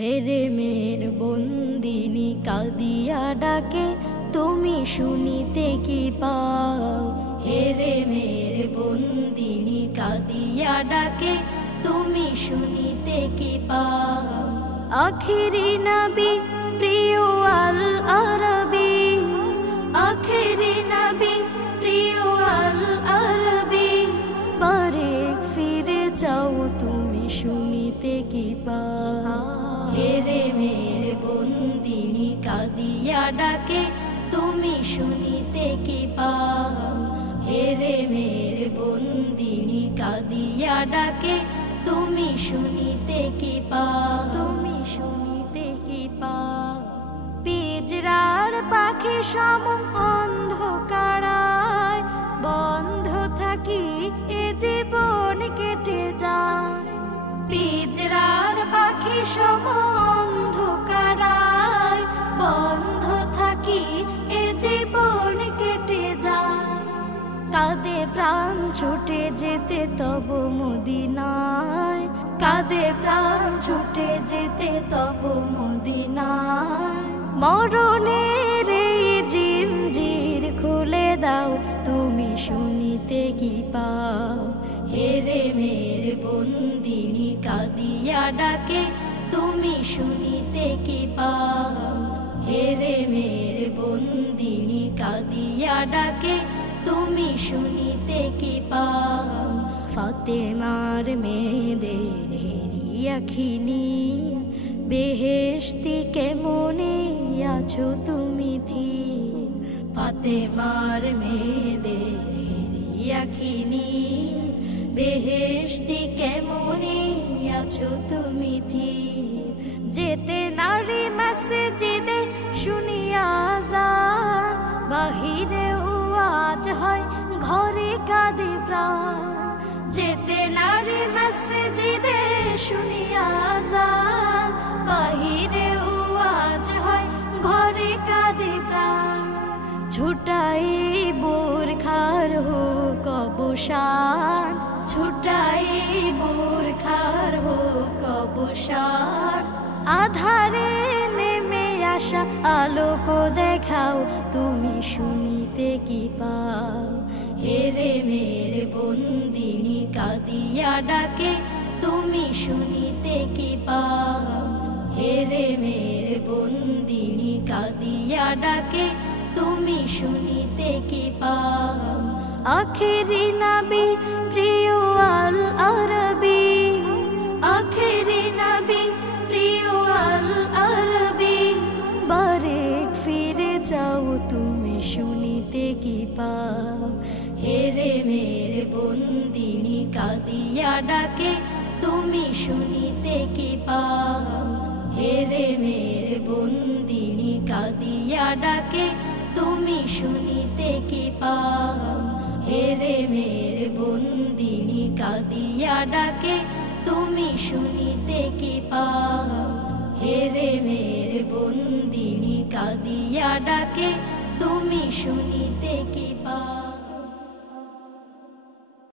হেরে মের বন্দিনী কাঁদিয়া ডাকে, তুমি শুনিতে কি পাও? হেরে মের বন্দিনী কাঁদিয়া ডাকে, তুমি শুনিতে কি পাও? আখিরি নবী প্রিয় আল আরবি, আখিরি নবী প্রিয় আল আরবি, বারেক ফিরে যাও তুমি শুনিতে কি পাও? হেরে মের বন্দিনী কাঁদিয়া ডাকে, তুমি শুনিতে কি পাও? হেরে মের বন্দিনী কাঁদিয়া ডাকে, তুমি শুনিতে কি পাও? তুমি শুনিতে কি পাও? পিজরার পাখি সম অন্ধকারায় বন্ধ থাকি এ জীবন কেটে যায়। পিজরার পাখি সম অন্ধকারায় বন্ধ থাকি এ জীবন কেটে যায়। কাঁদে প্রাণ ছুটে যেতে তব মদিনায়, কাঁদে প্রাণ ছুটে যেতে তব মদিনায়। মরণের এই জিঞ্জির খুলে দাও, তুমি শুনিতে কি পাও? হেরে মের বন্দিনী কাঁদিয়া ডাকে, তুমি শুনিতে কি পাও? হেরে মের বন্দিনী কাঁদিয়া ডাকে, তুমি শুনিতে কি পাও? ফাতেমার মেয়েদের হেরিয়াখিনী, বেহেশতি কেমনে আছো তুমি থির? ফাতেমার মেয়েদের হেরিয়াখিনী, বেহেশতি কেমনে আছো তুমি থির? যেতে নারী মসজিদে শুনিয়া আযান, বাহিরে আওয়াজ হয় ঘরে কাঁদে প্রাণ। যেতে নারী মসজিদে শুনিয়া আযান, বাহিরে আওয়াজ হয় ঘরে কাঁদে প্রাণ। ছুটাই বোরখার হোক অবসান, ছুটাই বোরখার হোক অবসান। আধারে নেমে আসা আলোক দেখাও, তুমি শুনিতে কি পাও? হেরে মের বন্দিনী কাঁদিয়া ডাকে, তুমি শুনিতে কি পাও? হেরে মের বন্দিনী কাঁদিয়া ডাকে, তুমি শুনিতে কি পাও? আখিরি নবী প্রিয় আল আরবি, আখিরি নবী প্রিয় আল আরবি, বারেক ফিরে যাও তুমি শুনিতে কি পাও? হেরে মের বন্দিনী কাঁদিয়া ডাকে, তুমি শুনিতে কি পাও? হেরে মের বন্দিনী কাঁদিয়া ডাকে, তুমি শুনিতে কি পাও? হেরে মের বন্দিনী কাঁদিয়া ডাকে, তুমি শুনিতে কি পাও? হেরে মের বন্দিনী কাঁদিয়া ডাকে, তুমি শুনিতে কি পাও?